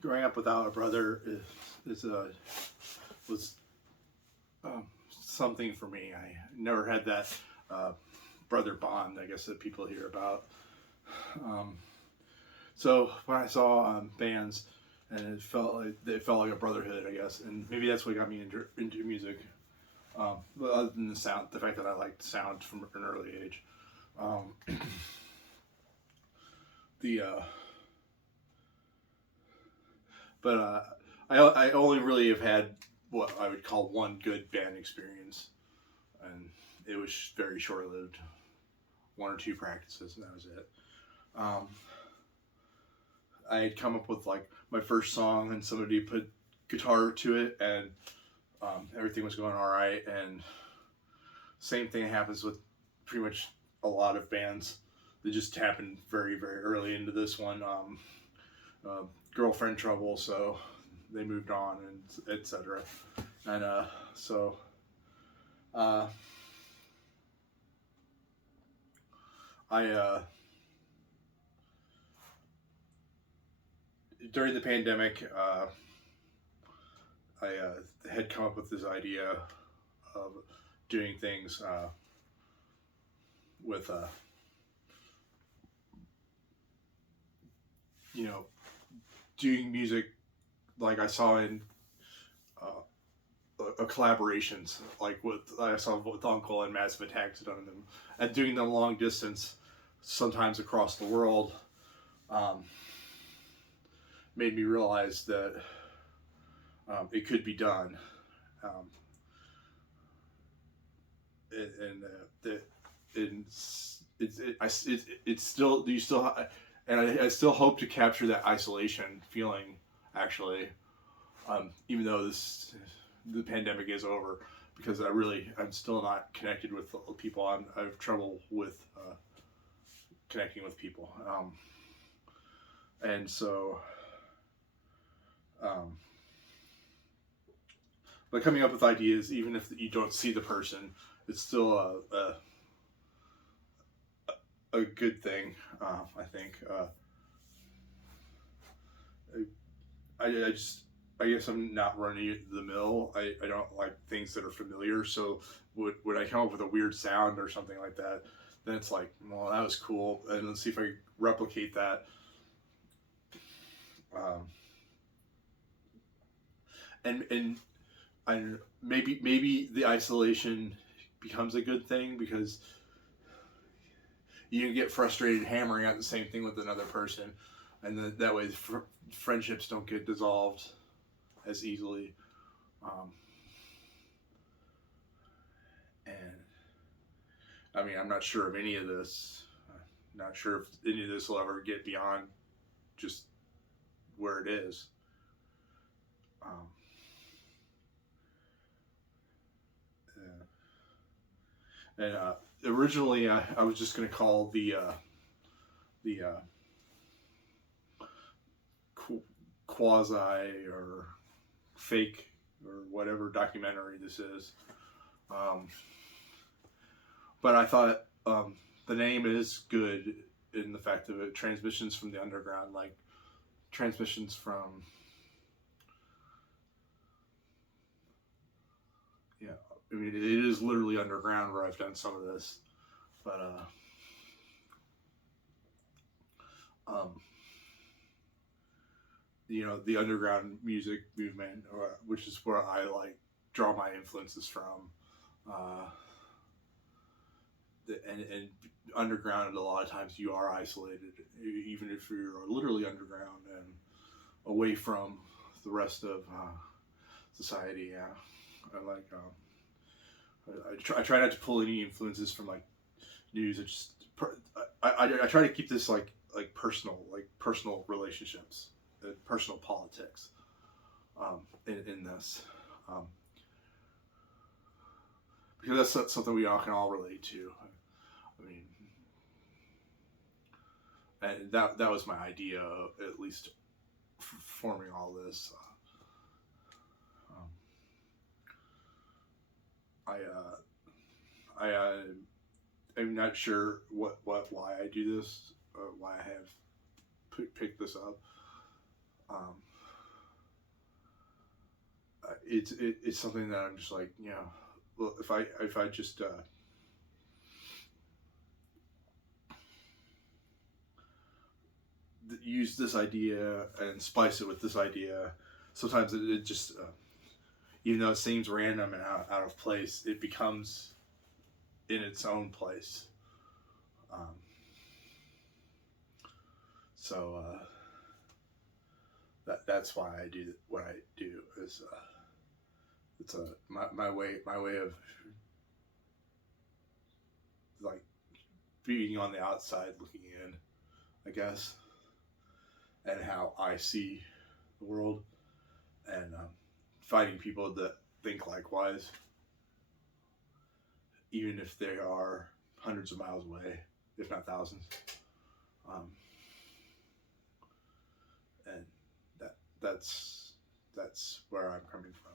Growing up without a brother was something for me. I never had that uh, brother bond, I guess, that people hear about. Um, so when I saw bands, and it felt like a brotherhood, I guess, and maybe that's what got me into music. But other than the fact that I liked sound from an early age. Um, the but I only really have had what I would call one good band experience, and it was very short lived. One or two practices, and that was it. Um, I had come up with like my first song, and somebody put guitar to it, and everything was going all right. And same thing happens with pretty much a lot of bands. That just happened very very early into this one. Uh, Girlfriend trouble, so they moved on, and etc. And so uh, I during the pandemic, I had come up with this idea of doing things with you know doing music like I saw in collaborations, like with I saw with Uncle and Massive Attacks done them, and doing them long distance, sometimes across the world, um, made me realize that it could be done, um, and that it's still you still and I still hope to capture that isolation feeling actually, even though the pandemic is over, because I'm still not connected with people. I have trouble with connecting with people, and so um, but coming up with ideas, even if you don't see the person, it's still a good thing. I think. I just I guess I'm not running the mill. I don't like things that are familiar. So would I come up with a weird sound or something like that, then it's like, well, that was cool, and let's see if I replicate that. Um, and maybe the isolation becomes a good thing, because you can get frustrated hammering out the same thing with another person, and that way friendships don't get dissolved as easily. Um, and I mean, I'm not sure of any of this. Not sure if any of this will ever get beyond just where it is. Um, and originally, I was just going to call the quasi or fake or whatever documentary this is. Um, but I thought the name is good in the fact of it, transmissions from the underground, like transmissions from, yeah, I mean, it is literally underground where I've done some of this, but um, the underground music movement, which is where I like draw my influences from. Uh, and underground, a lot of times you are isolated, even if you're literally underground and away from the rest of society. Yeah, I like. I try not to pull any influences from like news. It's just I try to keep this like personal relationships, personal politics, in this, um, because that's something we all can all relate to. I mean, and that was my idea, at least forming all this. Um, I'm not sure why I do this, why I have picked this up. Um, it's something that I'm just like, well, if I just use this idea and spice it with this idea, sometimes it just even though it seems random and out of place, it becomes in its own place. Um, so that's why I do what I do. Is it's my way of like being on the outside looking in, I guess, and how I see the world, and finding people that think likewise, even if they are hundreds of miles away, if not thousands. And that's where I'm coming from.